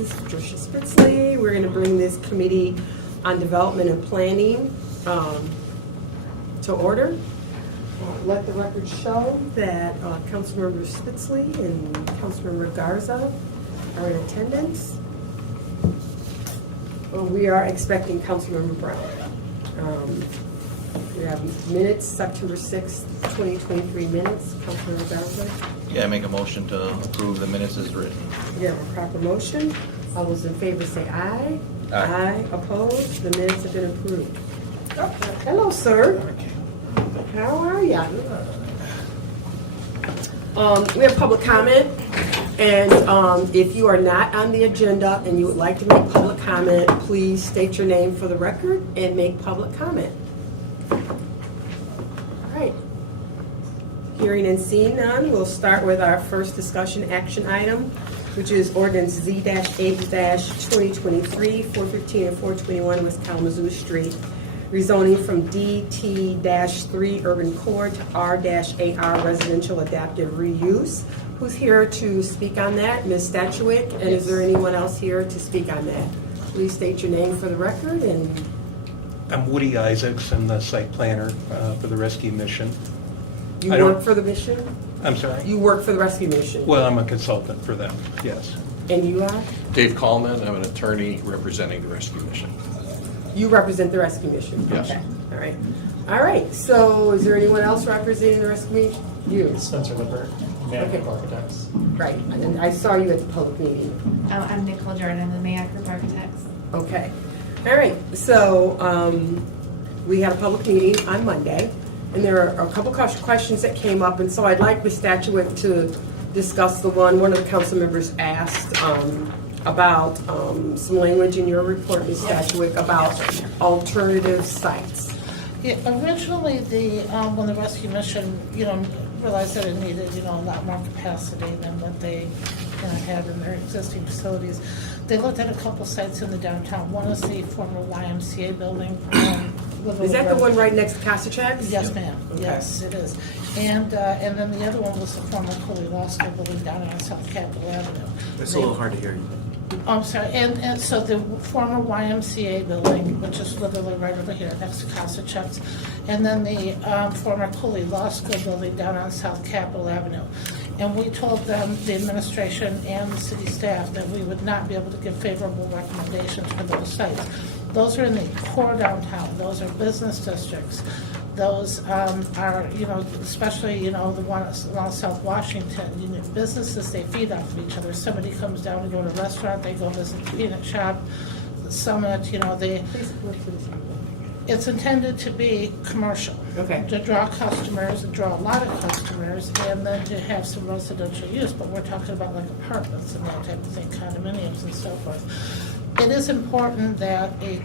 is Patricia Spitzley. We're going to bring this Committee on Development and Planning to order. Let the record show that Councilmember Spitzley and Councilmember Garza are in attendance. We are expecting Councilmember Brown. We have minutes, September 6th, 2023 minutes. Councilmember Garza. Yeah, I make a motion to approve the minutes as written. We have a proper motion. All those in favor say aye. Aye. Opposed? The minutes have been approved. Hello, sir. How are ya? We have public comment, and if you are not on the agenda and you would like to make public comment, please state your name for the record and make public comment. All right. Hearing and seeing none, we'll start with our first discussion action item, which is ordinance Z-8-2023, 415 and 421 West Kalamazoo Street, rezoning from DT-3 urban core to R-AR residential adaptive reuse. Who's here to speak on that? Ms. Statuick, and is there anyone else here to speak on that? Please state your name for the record. And I'm Woody Isaacs. I'm the site planner for the rescue mission. you work for the mission? I'm sorry? You work for the rescue mission? Well, I'm a consultant for them, yes. And you are? Dave Coleman, I'm an attorney representing the rescue mission. You represent the rescue mission? Yes. Okay, all right. All right, so is there anyone else representing the rescue mission? You? Spencer Lippert, Man Okay. Group Architects. Right, and I saw you at the public meeting. I'm Nicole Jordan, the Mayock Group Architects. Okay. All right, so we had a public meeting on Monday, and there are a couple questions that came up, and so I'd like Ms. Statuick to discuss the one of the council members asked about some language in your report, Ms. Statuick, about alternative sites. Yeah, originally, when the rescue mission, realized that it needed, a lot more capacity than what they had in their existing facilities, they looked at a couple sites in the downtown. One is the former YMCA building. Is that the one right next to Casa Checks? Yes, ma'am. Okay. Yes, it is. And then the other one was the former Cooley Law School building down on South Capitol Avenue. It's a little hard to hear you. I'm sorry, and so the former YMCA building, which is literally right over here next to Casa Chucks, and then the former Cooley Law School building down on South Capitol Avenue. And we told them, the administration and the city staff, that we would not be able to give favorable recommendations for those sites. Those are in the core downtown. Those are business districts. Those are, especially, the one along South Washington, businesses, they feed off of each other. Somebody comes down to go to a restaurant, they go visit the peanut shop, the Summit, it's intended to be commercial. Okay. To draw customers, and draw a lot of customers, and then to have some residential use, but we're talking about like apartments and that type of thing, condominiums and so forth. It is important that a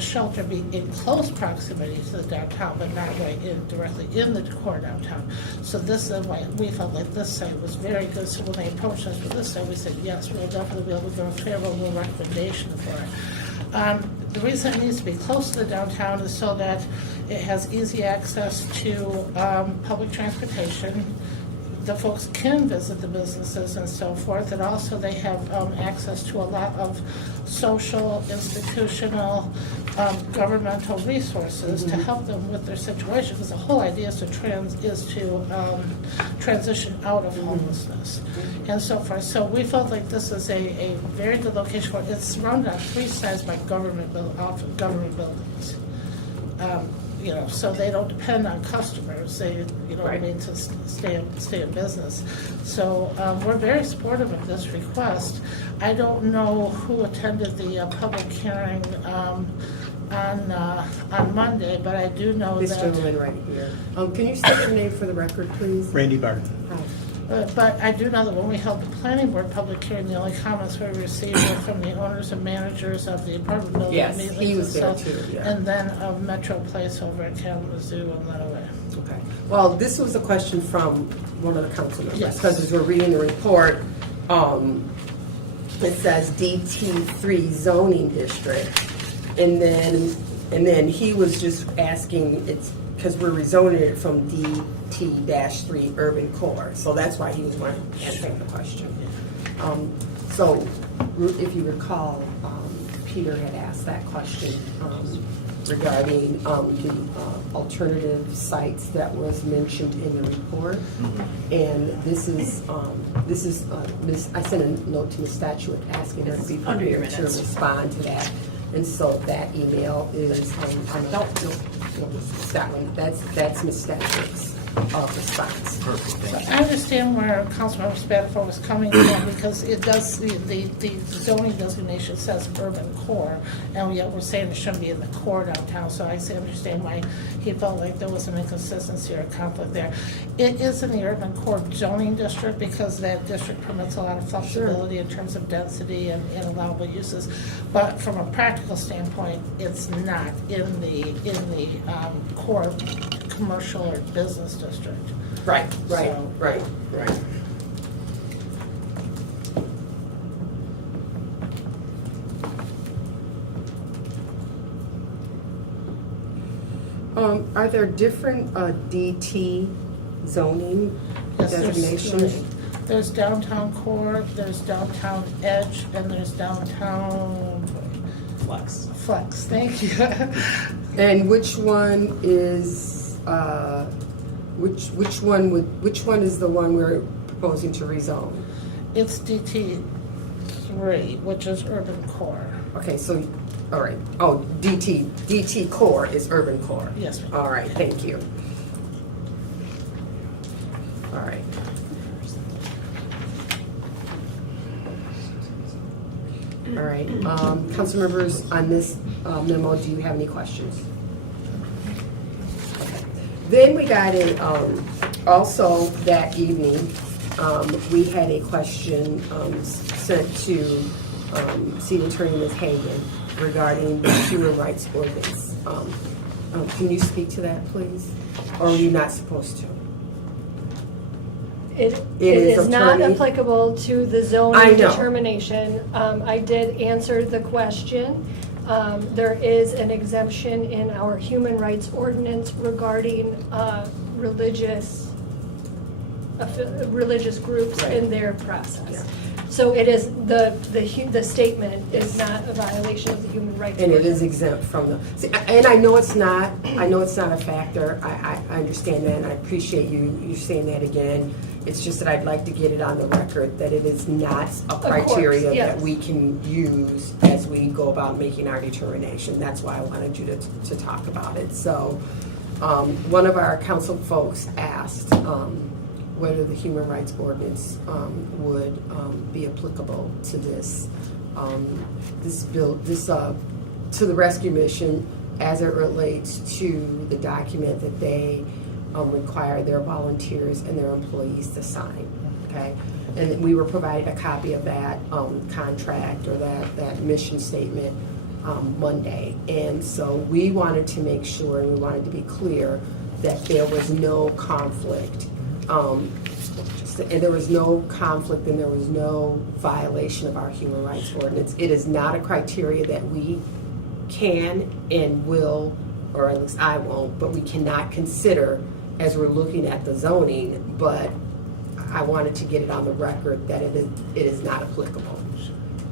shelter be in close proximity to the downtown, but not right directly in the core downtown. So this is why we felt like this site was very good. So when they approached us with this site, we said, yes, we'll definitely be able to give a favorable recommendation for it. The reason it needs to be close to the downtown is so that it has easy access to public transportation. The folks can visit the businesses and so forth, and also they have access to a lot of social, institutional, governmental resources to help them with their situation. Because the whole idea is to transition out of homelessness and so forth. So we felt like this is a very good location for it. It's surrounded on three sides by government buildings. So they don't depend on customers. They, to stay in business. So we're very supportive of this request. I don't know who attended the public hearing on Monday, but I do know This that. gentleman right here. Can you state your name for the record, please? Randy Barton. Hi. But I do know that when we held the planning board public hearing, the only comments we received were from the owners and managers of the apartment building. Yes, immediately he to was the there south, too, yeah. And then of Metro Place over at Kalamazoo and Lenawee. Okay. Well, this was a question from one of the council members, Yes. because as we're reading the report, it says DT3 zoning district, and then he was just asking, it's because we're rezoning it from DT-3 urban core, so that's why he was answering the question. So if you recall, Peter had asked that question regarding the alternative sites that was mentioned in the report. And this is, I sent a note to Ms. Statuette asking her to be Under your prepared to minutes. respond to that. And so that email is, Scotland, that's Ms. Statuette's response. Perfect, thank you. I understand where Councilmember Spatafor was coming from, because it does, the zoning designation says urban core, and yet we're saying it shouldn't be in the core downtown, so I understand why he felt like there was an inconsistency or conflict there. It is in the urban core zoning district, because that district permits a lot of flexibility in terms of density and allowable uses, but from a practical standpoint, it's not in the core commercial or business district. Right, So- right. Are there different DT zoning Yes, designations? there's downtown core, there's downtown edge, and there's downtown Flex. flex. Thank you. And which one is, which one is the one we're proposing to rezone? It's DT3, which is urban core. Okay, so, all right, oh, DT core is urban core. Yes, ma'am. All right, thank you. All right. All right, council members, on this memo, do you have any questions? Okay. Then we got in, also that evening, we had a question sent to City Attorney Ms. Hagan regarding the human rights ordinance. Can you speak to that, please? Or are you not supposed to? It is is not attorney. applicable to the I zoning know. determination. I did answer the question. There is an exemption in our human rights ordinance regarding religious groups Right. in their process. So it is, the statement is not a violation of the human rights And it ordinance. is exempt from the, see, and I know it's not a factor, I understand that, and I appreciate you saying that again. It's just that I'd like to get it on the record that it is not a course, criteria yes. that we can use as we go about making our determination. That's why I wanted you to talk about it. So, one of our council folks asked, whether the human rights ordinance would be applicable to this bill, to the rescue mission as it relates to the document that they require their volunteers and their employees to sign. Okay, and we were provided a copy of that contract or that mission statement Monday, and so we wanted to make sure and we wanted to be clear that there was no conflict. And there was no conflict and there was no violation of our human rights ordinance. It is not a criteria that we can and will, or at least I won't, but we cannot consider as we're looking at the zoning, but I wanted to get it on the record that it is not applicable.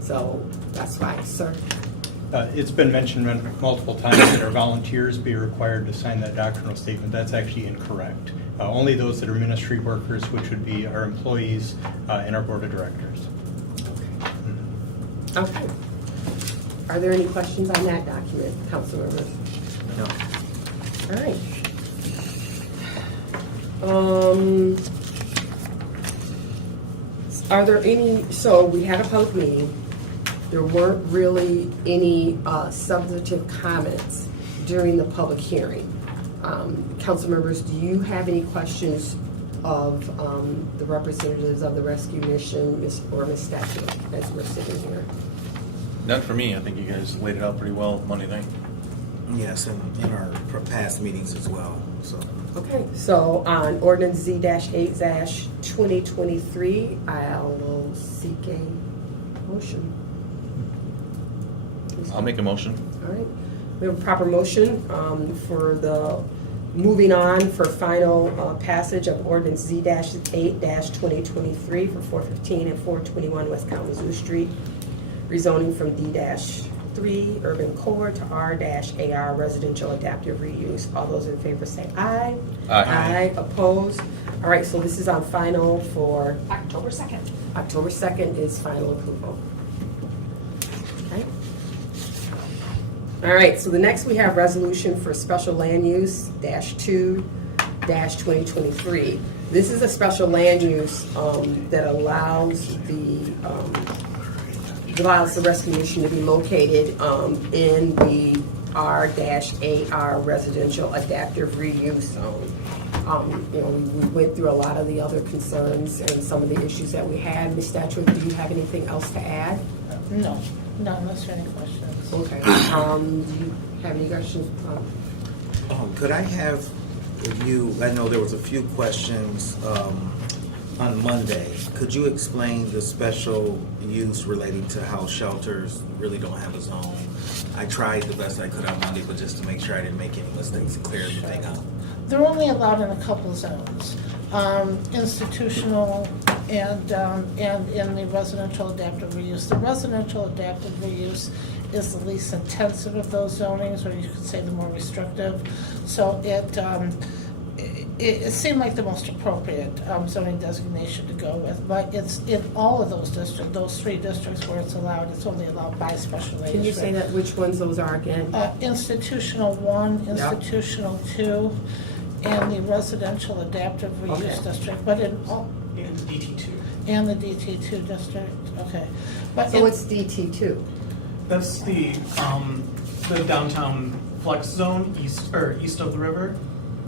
So that's why, sir. It's been mentioned multiple times that our volunteers be required to sign that doctrinal statement. That's actually incorrect. Only those that are ministry workers, which would be our employees and our board of directors. Okay. Are there any questions on that document, council members? No. All right. Are there any, so we had a public meeting. There weren't really any substantive comments during the public hearing. Council members, do you have any questions of the representatives of the rescue mission, Ms. Statuette, as we're sitting here? None for me. I think you guys laid it out pretty well Monday night. Yes, and in our past meetings as well, so. Okay, so on ordinance Z-8-2023, I will seek a motion. I'll make a motion. All right, we have a proper motion for the, moving on for final passage of ordinance Z-8-2023 for 415 and 421 West Kalamazoo Street. rezoning from D-3 urban core to R-AR residential adaptive reuse. All those in favor say aye. Aye. Opposed? All right, so this is on final for October 2nd. October 2nd is final approval. Okay. All right, so the next we have resolution for special land use -2-2023. This is a special land use that allows the rescue mission to be located in the R-AR residential adaptive reuse zone. You know, we went through a lot of the other concerns and some of the issues that we had. Ms. Stachwick, do you have anything else to add? No, not unless there are any questions. Okay. Do you have any questions? Could I have you, I know there was a few questions on Monday. Could you explain the special use relating to how shelters really don't have a zone? I tried the best I could on Monday, but just to make sure I didn't make any mistakes and clear everything up. They're only allowed in a couple zones, institutional and in the residential adaptive reuse. The residential adaptive reuse is the least intensive of those zonings, or you could say the more restrictive. So it seemed like the most appropriate zoning designation to go with, but it's in all of those districts, those 3 districts where it's allowed, it's only allowed by special land. Can you say that, which ones those are again? Institutional 1, Yep. institutional 2, and the residential adaptive reuse Okay. district, but in all, In DT2. and the DT2 district, okay. But So in- it's DT2. That's the downtown flex zone east of the river.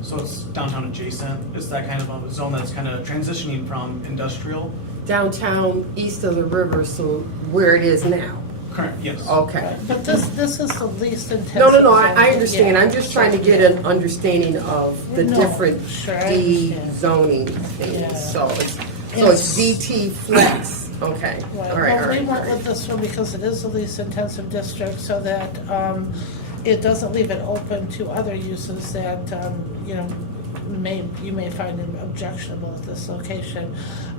So it's downtown adjacent. It's that kind of a zone that's kind of transitioning from industrial. Downtown east of the river, so where it is now. Current, yes. Okay. But this is the least intensive. No, zone. I understand. Yeah. I'm just trying to get an understanding of the No, different sure, I D understand. zoning Yeah. things. So it's DT flex. Okay. Right. All right, all Well, right. we all went right. with this one because it is the least intensive district, so that it doesn't leave it open to other uses that, you know, you may find objectionable at this location.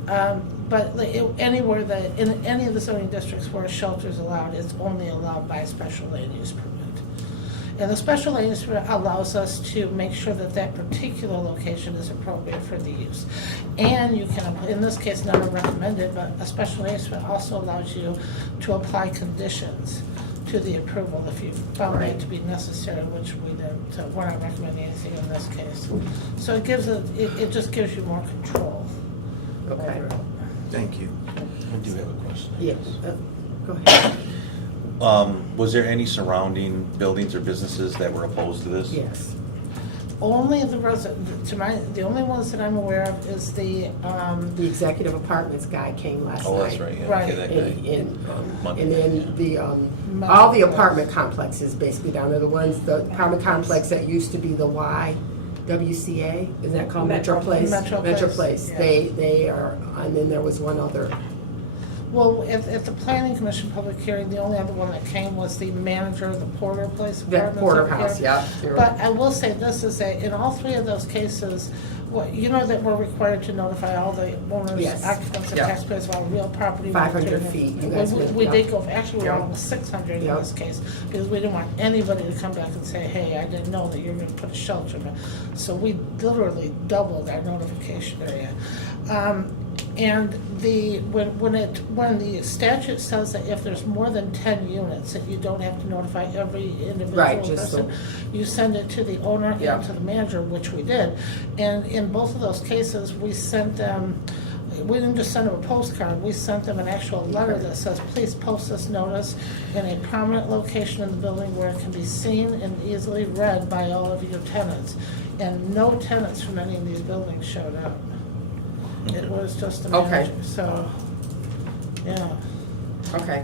But anywhere that, in any of the zoning districts where a shelter is allowed, it's only allowed by special land use permit. And the special land use permit allows us to make sure that that particular location is appropriate for the use. And you can, in this case, never recommended, but a special land use permit also allows you to apply conditions to the approval if you found Right. it to be necessary, which we didn't. So we're not recommending anything in this case. So it just gives you more control. Okay. Thank you. I do have a question. Yeah. Go ahead. Was there any surrounding buildings or businesses that were opposed to this? Yes. Only the the only ones that I'm aware of is the The executive apartments guy came last night. Oh, that's right, yeah. Right. Okay, that And, guy. and then all the apartment complexes basically down there, the ones, the apartment complex that used to be the YWCA, is that called Metro Place? Metro Place, yeah. They are, and then there was one other. Well, at the planning commission public hearing, the only other one that came was the manager of the Porter Place. That apartments Porter over House, here. yeah. But I will say this is that in all 3 of those cases, you know that we're required to notify all the owners, Yes. occupants, and Yeah. taxpayers of all real property. 500 feet, you guys did, We yeah. did go, actually, we were Yeah. almost 600 in Yeah. this case, because we didn't want anybody to come back and say, hey, I didn't know that you were gonna put a shelter in. So we literally doubled our notification area. And when the statute says that if there's more than 10 units, that you don't have to notify every individual Right, just person, you send it to the owner Yeah. and to the manager, which we did. And in both of those cases, we sent them, we didn't just send them a postcard, we sent them an actual letter that says, please post this notice in a prominent location in the building where it can be seen and easily read by all of your tenants. And no tenants from any of these buildings showed up. It was just the Okay. manager, so, yeah, Okay.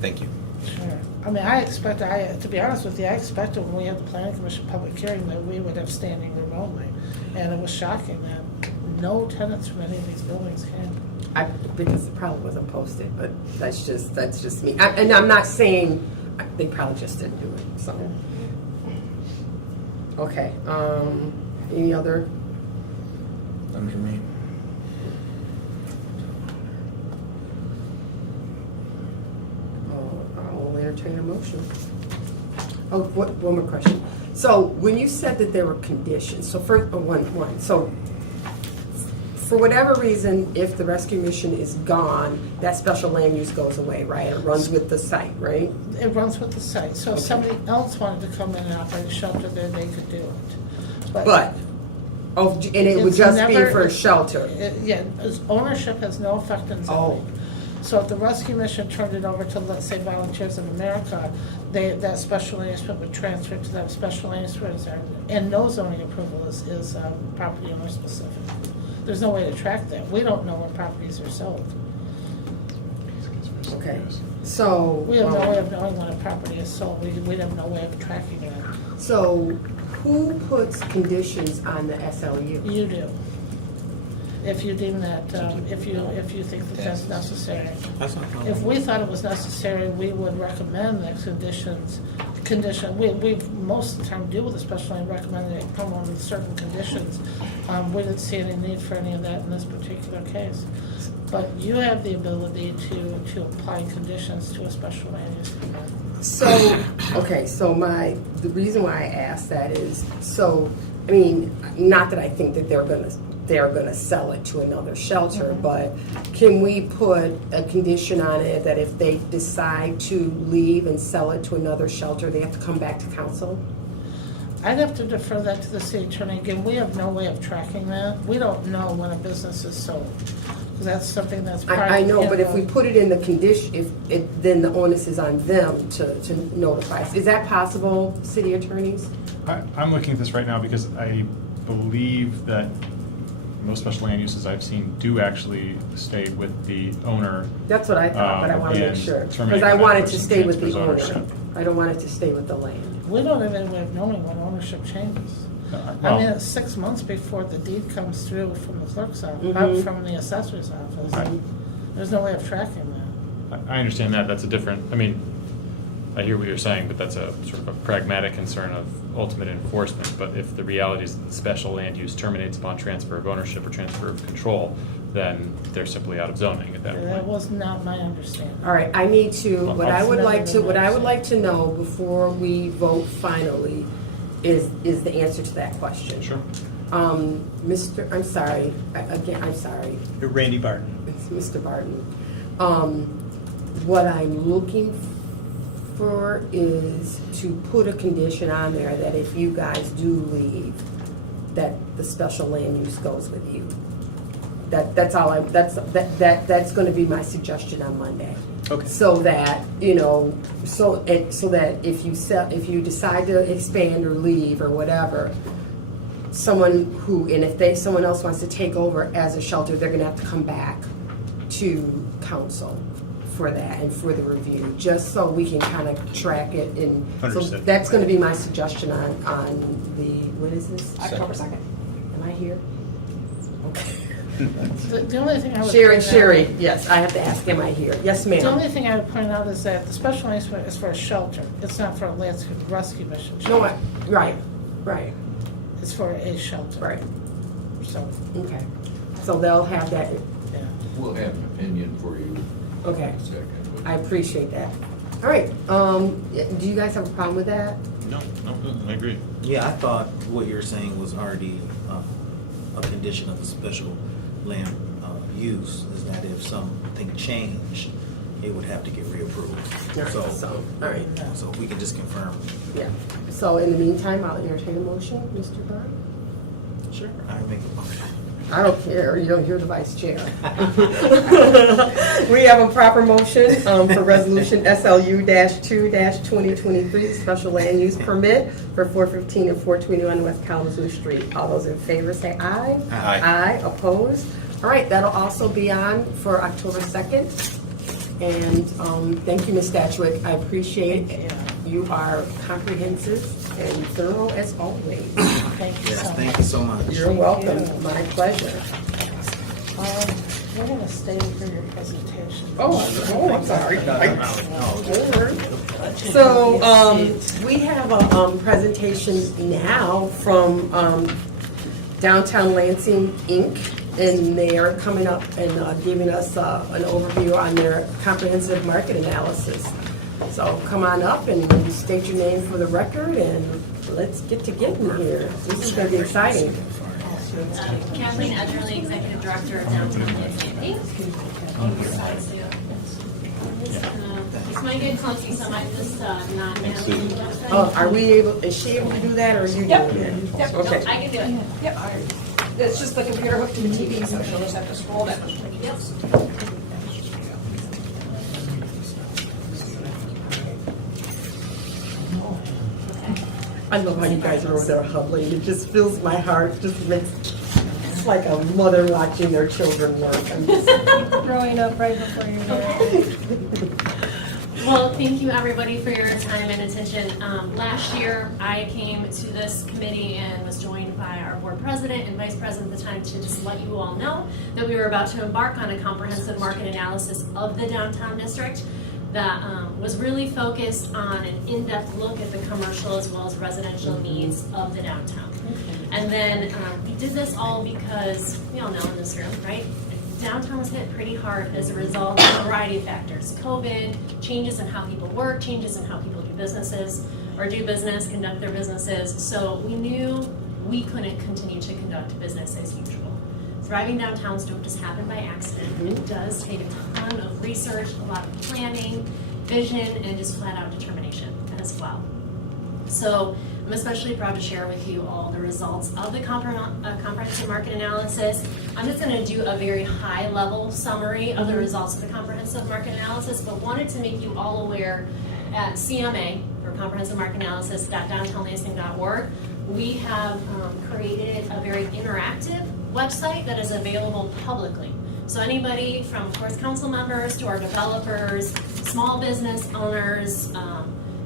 Thank you. sure. I mean, to be honest with you, I expected when we had the planning commission public hearing that we would have standing room only. And it was shocking that no tenants from any of these buildings came. Because it probably wasn't posted, but that's just me. And I'm not saying, they probably just didn't do it, so. Okay, any other? Under me. entertain a motion. Oh, one more question. So when you said that there were conditions, so first, so for whatever reason, if the rescue mission is gone, that special land use goes away, right? It runs with the site, right? It runs with the site, so if somebody else wanted to come in and operate a shelter there, they could do it. But, and it would It's just be never- for a shelter? Yeah, ownership has no effect on zoning. So if the rescue mission turned it over to, let's say, Volunteers of America, that special land use would transfer to them. Special land use reserve, and no zoning approval is property owner specific. There's no way to track that. We don't know when properties are sold. Okay, so. We have no way of knowing when a property is sold. We have no way of tracking it. So who puts conditions on the SLU? You do. If you deem that, if you think that that's necessary. That's not a If problem. we thought it was necessary, we would recommend that we most of the time deal with a special land, recommend that it come on with certain conditions. We didn't see any need for any of that in this particular case. But you have the ability to apply conditions to a special land use permit. So, okay, so the reason why I asked that is, so, I mean, not that I think that they're gonna sell it to another shelter, but can we put a condition on it that if they decide to leave and sell it to another shelter, they have to come back to council? I'd have to defer that to the city attorney. Again, we have no way of tracking that. We don't know when a business is sold. Because that's something that's part of. I know, but if we put it in the condition, then the onus is on them to notify us. Is that possible, city attorneys? I'm looking at this right now because I believe that most special land uses I've seen do actually stay with the owner. That's what I thought, but I want to make and sure. terminate Because I when that wanted to person stay with the transfers owner. ownership. I don't want it to stay with the land. We don't have any way of knowing when ownership changes. I mean, it's 6 months before the deed comes through from the clerk's office, from the assessor's office. Right. There's no way of tracking that. I understand that. That's a different, I mean, I hear what you're saying, but that's a sort of a pragmatic concern of ultimate enforcement. But if the reality is that the special land use terminates upon transfer of ownership or transfer of control, then they're simply out of zoning at that That point. was not my understanding. All right, I need to, what I would like to, Well, what I would like to know before we vote finally is the answer to that question. Sure. I'm sorry, again, I'm sorry, Randy Barton. it's Mr. Barton. What I'm looking for is to put a condition on there that if you guys do leave, that the special land use goes with you. That's gonna be my suggestion on Monday. Okay. So that, so that if you decide to expand or leave or whatever, someone else wants to take over as a shelter, they're gonna have to come back to council for that and for the review, just so we can kind of track it. And so Understood. that's gonna be my suggestion on the, what is this? October 2nd. Am I here? Okay. The only thing I would. Sherry, point out- Sherry, yes, I have to ask, am I here? Yes, The only ma'am. thing I would point out is that the special land use is for a shelter. It's not for a rescue mission. No, shelter. right, It's for a shelter. right, So, okay. So they'll have that, yeah. We'll have an opinion for you okay. in a second. I appreciate that. All right, do you guys have a problem with that? No, I agree. Yeah, I thought what you're saying was already a condition of the special land use, is that if something changed, it would have to get reapproved. All right, so, all right, So we can just confirm. yeah. So in the meantime, I'll entertain a motion, Mr. Bond? Sure. I make a motion. I don't care, you don't hear the vice chair. We have a proper motion for resolution SLU-2-2023, special land use permit for 415 and 421 West Kalamazoo Street. All those in favor say aye. Aye. Aye, opposed? All right, that'll also be on for October 2nd. And thank you, Ms. Statuick, I appreciate it. You are comprehensive and thorough as always. Thank you Yes, so thank much. you so much. You're welcome, my pleasure. We're going to stay for your presentation. Oh, I'm sorry. So, we have a presentation now from Downtown Lansing, Inc., and they are coming up and giving us an overview on their comprehensive market analysis. So come on up and state your name for the record, and let's get to getting here. This is gonna be exciting. Kathleen Edgerly, Executive Director of Downtown Landscaping. It's my good clumsy, so I just not managing the website. Oh, are we able, is she able to do that, or are you doing Yep. it? Yep. Okay. I can do it. Yep. It's just the computer hooked to the TV, so she'll just have to scroll down. Yep. I love how you guys are over there huddling. It just fills my heart. Just makes, it's like a mother watching their children work. I'm just, Growing up right before you're there. Well, thank you everybody for your time and attention. Last year, I came to this committee and was joined by our board president and vice president at the time to just let you all know that we were about to embark on a comprehensive market analysis of the downtown district that was really focused on an in-depth look at the commercial as well as residential needs of the downtown. And then we did this all because we all know in this room, right? Downtown was hit pretty hard as a result of a variety of factors. COVID, changes in how people work, changes in how people do businesses, or do business, conduct their businesses. So we knew we couldn't continue to conduct business as usual. Thriving downtowns don't just happen by accident. It does take a ton of research, a lot of planning, vision, and just flat out determination as well. So I'm especially proud to share with you all the results of the comprehensive market analysis. I'm just going to do a very high level summary of the results of the comprehensive market analysis, but wanted to make you all aware at CMA, or comprehensive market analysis.downtownlansing.org, we have created a very interactive website that is available publicly. So anybody from, of course, council members to our developers, small business owners,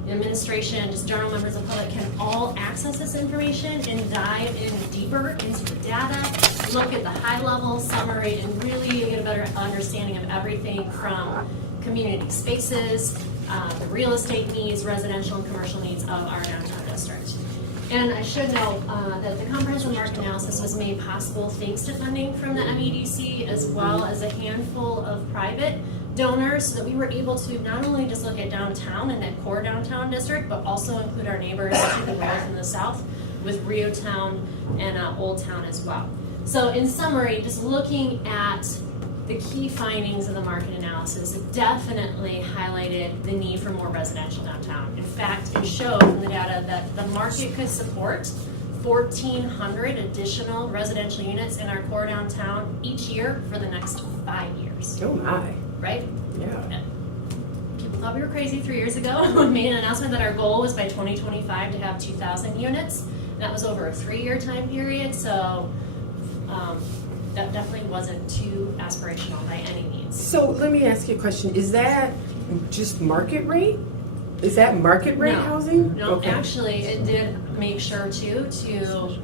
administration, just general members of the public can all access this information and dive in deeper into the data, look at the high-level summary, and really get a better understanding of everything from community spaces, the real estate needs, residential and commercial needs of our downtown district. And I should note that the comprehensive market analysis was made possible thanks to funding from the MEDC as well as a handful of private donors, so that we were able to not only just look at downtown and that core downtown district, but also include our neighbors to the north and the south with Rio Town and Old Town as well. So in summary, just looking at the key findings of the market analysis, it definitely highlighted the need for more residential downtown. In fact, it showed from the data that the market could support 1,400 additional residential units in our core downtown each year for the next 5 years. oh my, Right? yeah. People thought we were crazy 3 years ago. We made an announcement that our goal was by 2025 to have 2,000 units. That was over a 3-year time period, so that definitely wasn't too aspirational by any means. So let me ask you a question. Is that just market rate? Is that market rate No. housing? No, Okay. actually, it did make sure to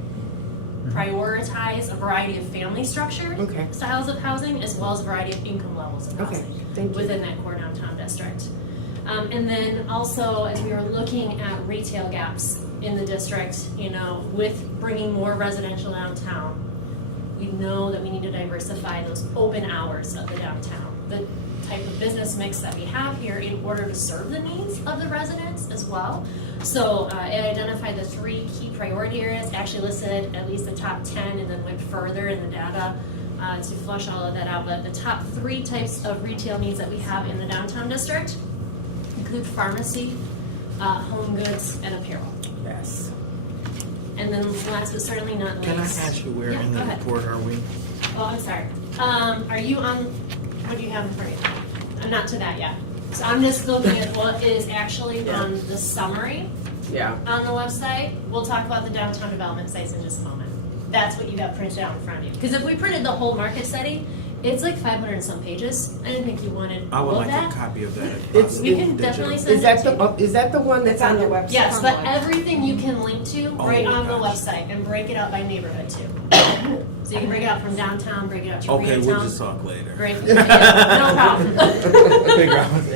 prioritize a variety of family structure Okay. styles of housing as well as a variety of income levels of Okay, housing thank you. within that core downtown district. And then also, as we were looking at retail gaps in the district, you know, with bringing more residential downtown, we know that we need to diversify those open hours of the downtown, the type of business mix that we have here in order to serve the needs of the residents as well. So it identified the 3 key priority areas, actually listed at least the top 10 and then went further in the data to flush all of that out. But the top 3 types of retail needs that we have in the downtown district include pharmacy, home goods, and apparel. Yes. And then last but certainly not least. Can I ask you where Yeah, in go the ahead. report are we? Oh, I'm sorry. Are you on, what do you have in front of you? I'm not to that yet. So I'm just looking at what is actually on the summary Yeah. on the website. We'll talk about the downtown development sites in just a moment. That's what you got printed out in front of you. Because if we printed the whole market study, it's like 500 and some pages. I didn't think you wanted I would all of like that. a copy of that. if It's- possible. We can Digital. definitely send Is that it to you. is that the one that's on the website? Yes, but everything you can link to right Oh, on the gotcha. website and break it out by neighborhood too. So you can break it out from downtown, break it out to Okay, Rio we'll Town. just talk later. Great. No problem.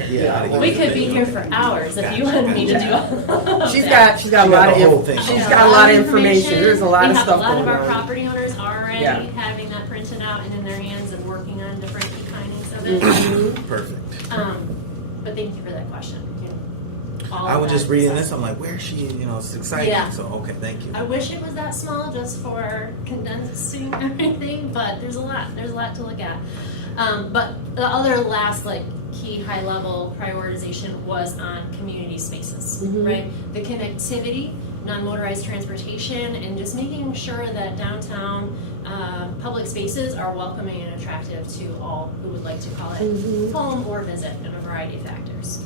Yeah. We could be here for hours if you wanted me to do all of She's that. got a lot of the whole thing. she's got a lot of information. There's a lot of stuff We have a lot going of our on. property owners already Yeah. having that printed out and in their hands and working on different key findings of it. Perfect. But thank you for that question. all I of was that just reading stuff. this, I'm like, where is she? You know, it's exciting. Yeah. So, okay, thank you. I wish it was that small just for condensing everything, but there's a lot to look at. But the other last key high level prioritization was on community spaces, right? The connectivity, non-motorized transportation, and just making sure that downtown public spaces are welcoming and attractive to all who would like to call it home or visit in a variety of factors.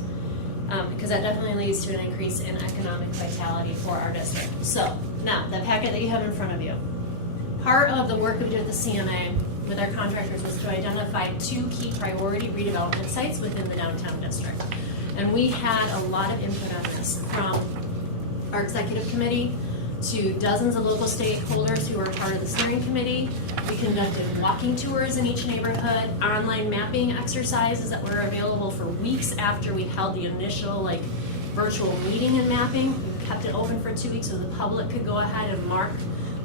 Because that definitely leads to an increase in economic vitality for our district. So, now, the packet that you have in front of you. Part of the work we did at the CMA with our contractors was to identify 2 key priority redevelopment sites within the downtown district. And we had a lot of input on this, from our executive committee to dozens of local stakeholders who are part of the steering committee. We conducted walking tours in each neighborhood, online mapping exercises that were available for weeks after we held the initial virtual meeting and mapping. We kept it open for 2 weeks so the public could go ahead and mark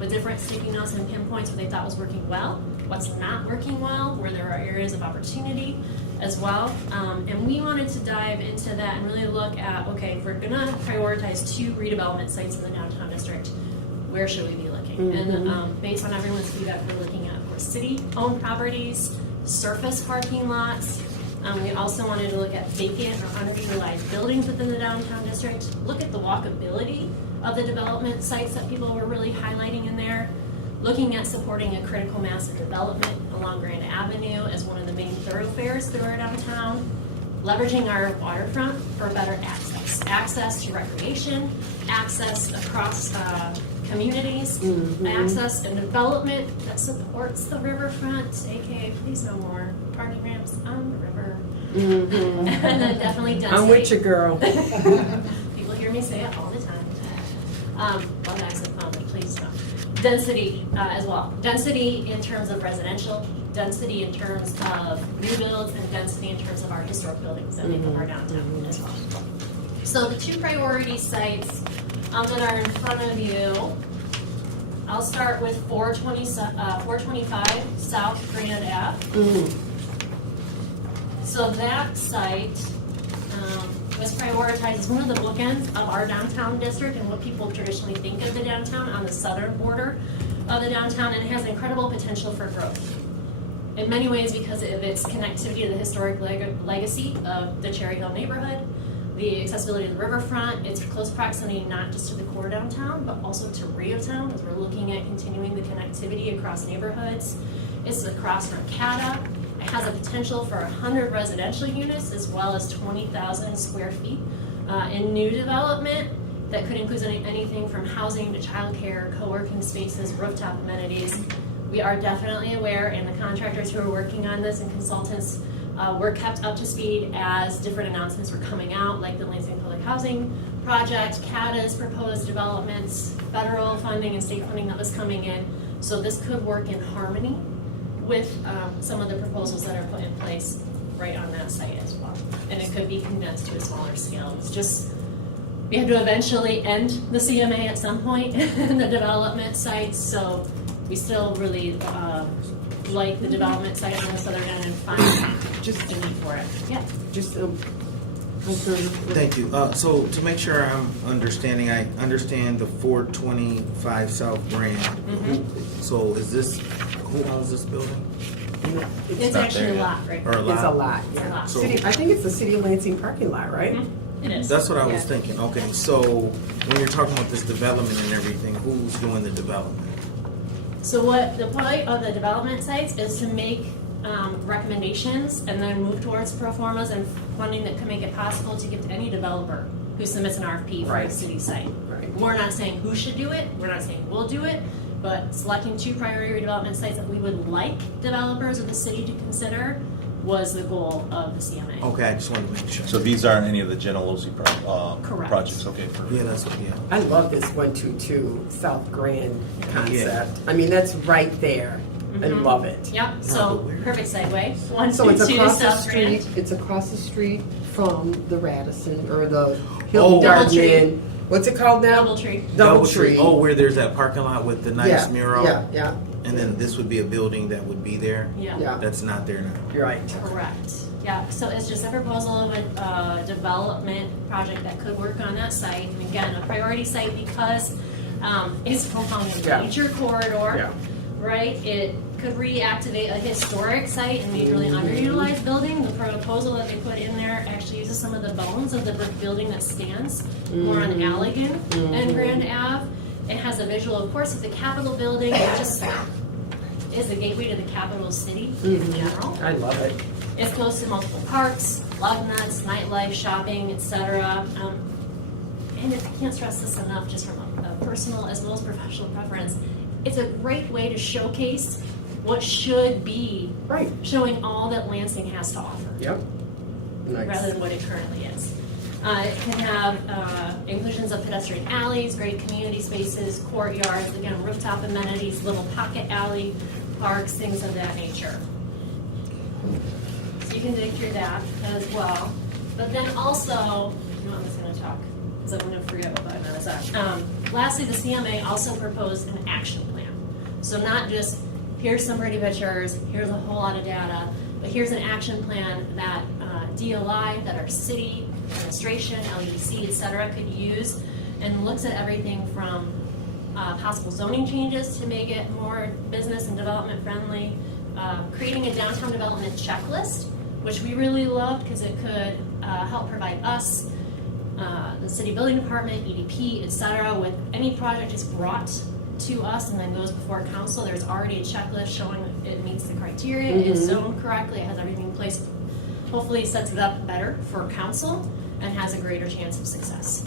with different sticky notes and pinpoints what they thought was working well, what's not working well, where there are areas of opportunity as well. And we wanted to dive into that and really look at, okay, if we're gonna prioritize 2 redevelopment sites in the downtown district, where should we be looking? And based on everyone's feedback, we're looking at, of course, city-owned properties, surface parking lots. We also wanted to look at vacant or underutilized buildings within the downtown district, look at the walkability of the development sites that people were really highlighting in there, looking at supporting a critical mass of development along Grand Avenue as one of the main thoroughfares through our downtown, leveraging our waterfront for better access to recreation, access across communities, access and development that supports the riverfront, aka please no more parking ramps on the river. And then definitely density. I'm with you, girl. People hear me say it all the time. Well, guys have found me, please don't. Density as well. Density in terms of residential, density in terms of new builds, and density in terms of our historic buildings that make up our downtown as well. So the 2 priority sites that are in front of you, I'll start with 425 South Grand Ave. So that site was prioritized as one of the bookends of our downtown district and what people traditionally think of the downtown on the southern border of the downtown, and it has incredible potential for growth. In many ways because of its connectivity to the historic legacy of the Cherry Hill neighborhood, the accessibility to the riverfront, its close proximity not just to the core downtown, but also to Reotown, as we're looking at continuing the connectivity across neighborhoods. It's across from CATA. It has a potential for 100 residential units as well as 20,000 square feet in new development that could include anything from housing to childcare, co-working spaces, rooftop amenities. We are definitely aware, and the contractors who are working on this and consultants were kept up to speed as different announcements were coming out, like the Lansing Public Housing Project, CATA's proposed developments, federal funding and state funding that was coming in. So this could work in harmony with some of the proposals that are put in place right on that site as well. And it could be condensed to a smaller scale. It's just, we have to eventually end the CMA at some point in the development sites, so we still really like the development sites on the southern end and find just a need for it. Yeah. Just Thank you. So to make sure I'm understanding, I understand the 425 South Grand. So is this, who owns this building? It's not actually there a yet. lot, right? Or a It's a lot? lot, It's a yeah. lot. City, I think it's the City of Lansing parking lot, right? It is. That's what I was Yeah. thinking. Okay, so when you're talking about this development and everything, who's doing the development? So what the point of the development sites is to make recommendations and then move towards pro formas and funding that can make it possible to give to any developer who submits an RFP for a Right. city site. Right. We're not saying who should do it, we're not saying we'll do it, but selecting 2 priority redevelopment sites that we would like developers of the city to consider was the goal of the CMA. Okay, I just wanted to make sure. So these aren't any of the Genelosi Correct. projects, okay? Yeah, that's what, yeah. I love this 122 South Grand concept. I mean, that's right there. I love it. Yep, so perfect segue. So it's 122 across the South Grand. street, it's across the street from the Radisson or the Oh. Hilton Doubletree. Garden Inn What's it called now? Doubletree. Doubletree. Oh, where there's that parking lot with the nice Yeah, mural? Yeah, And then this would be a building that would be there? yeah. That's not there now. You're right. Correct. Yeah, so it's just a proposal of a development project that could work on that site. And again, a priority site because it's along a Yeah. major corridor, Yeah. right? It could reactivate a historic site and majorly underutilized building. The proposal that they put in there actually uses some of the bones of the brick building that stands more on Allegan and Grand Ave. It has a visual, of course, of the Capitol building. It just is the gateway to the capital city in general. I love it. It's close to multiple parks, love nuts, nightlife, shopping, etc. And I can't stress this enough, just from a personal as well as professional preference, it's a great way to showcase what should be Right. showing all that Lansing has to offer, Yep. Nice. rather than what it currently is. It can have inclusions of pedestrian alleys, great community spaces, courtyards, again, rooftop amenities, little pocket alley, parks, things of that nature. So you can dig through that as well. But then also, I'm just going to talk because I want to forget what I was at. Lastly, the CMA also proposed an action plan. So not just here's some pretty pictures, here's a whole lot of data, but here's an action plan that DOI, that our city administration, LUDC, et cetera, could use, and looks at everything from possible zoning changes to make it more business and development friendly, creating a downtown development checklist, which we really loved because it could help provide us, the city building department, EDP, et cetera, with any project is brought to us and then goes before council. There's already a checklist showing it meets the criteria, it's zoned correctly, it has everything in place. Hopefully sets it up better for council and has a greater chance of success.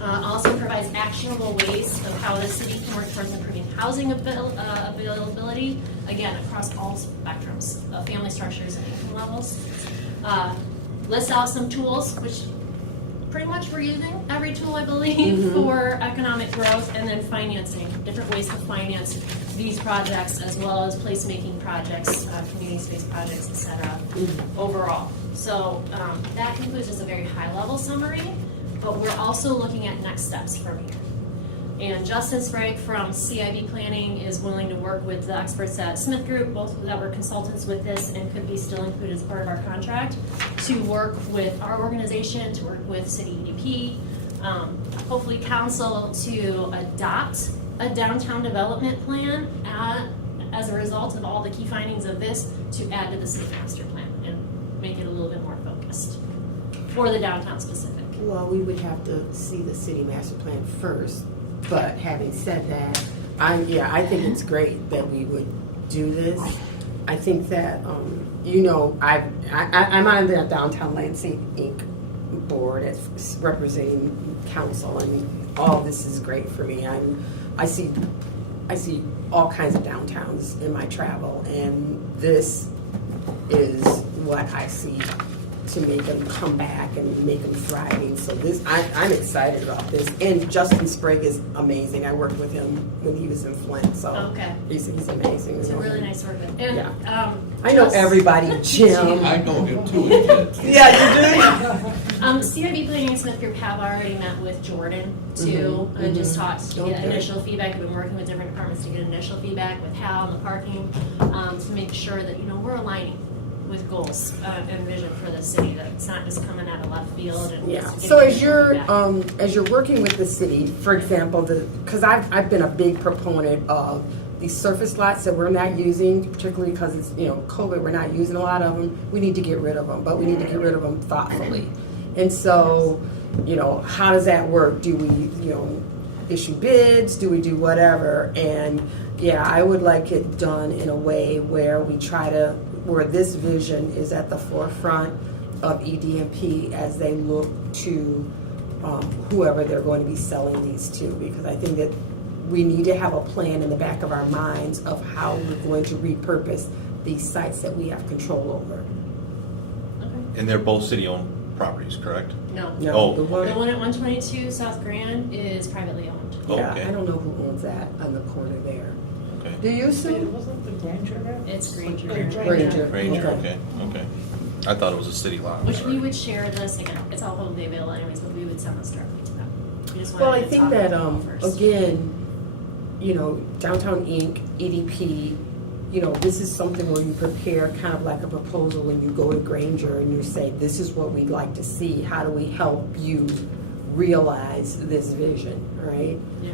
Also provides actionable ways of how the city can work towards improving housing availability, again, across all spectrums of family structures and income levels. Lists out some tools, which pretty much we're using every tool, I believe, for economic growth, and then financing, different ways to finance these projects as well as placemaking projects, community space projects, et cetera, overall. So that concludes just a very high-level summary, but we're also looking at next steps from here. And Justin Sprague from CIB Planning is willing to work with the experts at Smith Group, both that were consultants with this and could be still included as part of our contract, to work with our organization, to work with City EDP, hopefully council to adopt a downtown development plan as a result of all the key findings of this to add to the city master plan and make it a little bit more focused for the downtown specific. Well, we would have to see the city master plan first, but having said that, I think it's great that we would do this. I think that, I'm on the Downtown Lansing Inc. board as representing council, and all this is great for me. I see all kinds of downtowns in my travel, and this is what I see to make them come back and make them thriving. So I'm excited about this. And Justin Sprague is amazing. I worked with him when he was in Flint, so Okay. he's amazing. It's a really nice work. And Yeah. I know everybody, Jim. I know him too. Yeah, you do? CIB Planning and Smith Group have already met with Jordan too, and just talked to get Okay. initial feedback. We've been working with different departments to get initial feedback with Hal and the parking, to make sure that, we're aligning with goals and vision for the city, that it's not just coming out of left field and Yeah. just So getting feedback. as you're working with the city, for example, because I've been a big proponent of these surface lots that we're not using, particularly because it's COVID, we're not using a lot of them. We need to get rid of them, but we need to get rid of them thoughtfully. And so, how does that work? Do we issue bids? Do we do whatever? And I would like it done in a way where we try to, where this vision is at the forefront of ED&P as they look to whoever they're going to be selling these to, because I think that we need to have a plan in the back of our minds of how we're going to repurpose these sites that we have control over. And they're both city-owned properties, correct? No. Oh, the one, The one at 122 South Grand is privately owned. Oh, yeah, okay. I don't know who owns that on the corner there. Okay. Do you, Sue? Wasn't the Granger there? It's Granger. Granger. Ranger, okay. I thought it was a city lot. Which Sorry. we would share this, again, it's all publicly available anyways, but we would send this directly to them. We just Well, wanted I to think talk that, about it first. again, you know, Downtown Inc., EDP, you know, this is something where you prepare kind of like a proposal when you go to Granger and you say, this is what we'd like to see. How do we help you realize this vision, right? Yeah.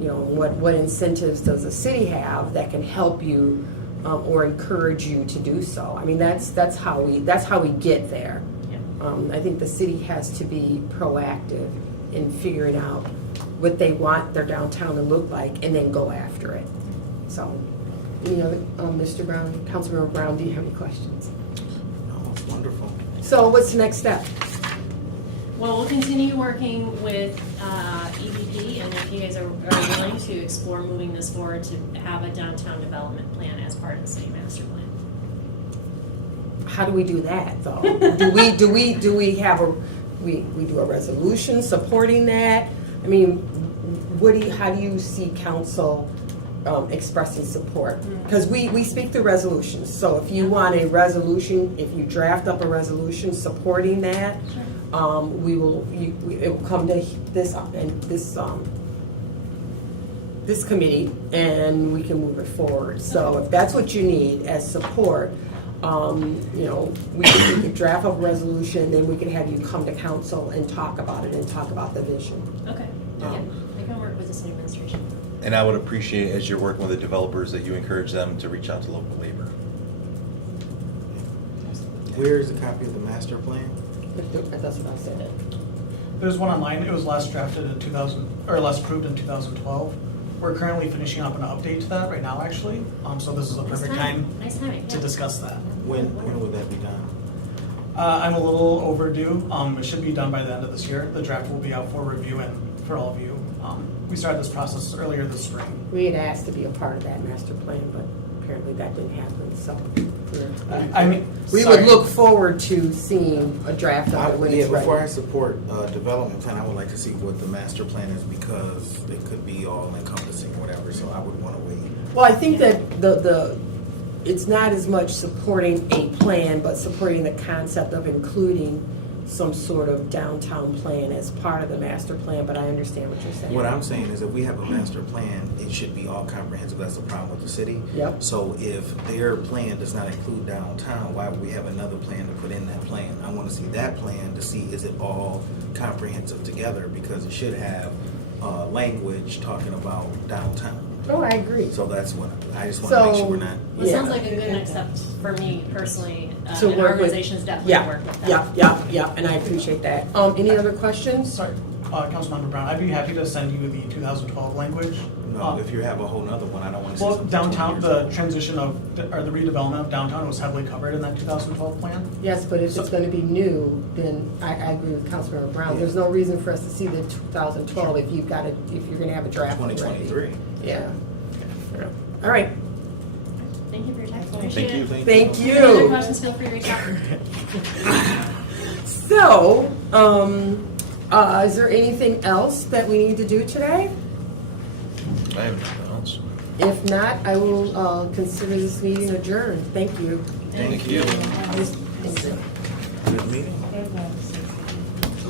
You know, what incentives does the city have that can help you or encourage you to do so? I mean, that's how we get there. Yeah. I think the city has to be proactive in figuring out what they want their downtown to look like and then go after it. So, any other, Mr. Brown, Councilmember Brown, do you have any questions? Oh, it's wonderful. So what's the next step? Well, we'll continue working with EVP, and if you guys are willing to explore moving this forward to have a downtown development plan as part of the city master plan. How do we do that, though? do we have we do a resolution supporting that? I mean, how do you see council expressing support? Because we speak through resolutions. So if you want a resolution, if you draft up a resolution supporting that, it will come to this committee, and we can move it forward. So if that's what you need as support, you know, we could draft up a resolution, then we can have you come to council and talk about it and talk about the vision. Okay. Yeah, we can work with the city administration. And I would appreciate, as you're working with the developers, that you encourage them to reach out to local labor. Where is a copy of the master plan? That's what I said. There's one online. It was last drafted in last approved in 2012. We're currently finishing up an update to that right now, actually. So this is a perfect time Nice timing. to Yeah. discuss that. When would that be done? I'm a little overdue. It should be done by the end of this year. The draft will be out for review and for all of you. We started this process earlier this spring. We had asked to be a part of that master plan, but apparently that didn't happen, so. I mean, We sorry. would look forward to seeing a draft of it when it's Before I ready. support development plan, I would like to see what the master plan is, because it could be all encompassing or whatever, so I would want to wait. Well, I think that it's not as much supporting a plan, but supporting the concept of including some sort of downtown plan as part of the master plan, but I understand what you're saying. What I'm saying is if we have a master plan, it should be all comprehensive. That's the problem with the city. Yep. So if their plan does not include downtown, why would we have another plan to put in that plan? I want to see that plan to see is it all comprehensive together, because it should have language talking about downtown. Oh, I agree. So that's what, I just want to make sure we're not. Well, it sounds Yeah. like a good next step for me personally. To And work with- organizations definitely work with that. Yeah, and I appreciate that. Any other questions? Sorry, Councilmember Brown, I'd be happy to send you the 2012 language. No, if you have a whole nother one, I don't want to see Well, something downtown, 20 years the old. transition of, or the redevelopment of downtown was heavily covered in that 2012 plan. Yes, but if it's gonna be new, then I agree with Councilmember Brown. Yeah. There's no reason for us to see the 2012 if you're gonna have a draft already. 2023. Yeah. All right, Thank you for your time. Thank Appreciate you. it. thank If any other you. questions, feel free to reach out. So, is there anything else that we need to do today? I have nothing else. If not, I will consider this meeting adjourned. Thank you. Thank you. Good meeting.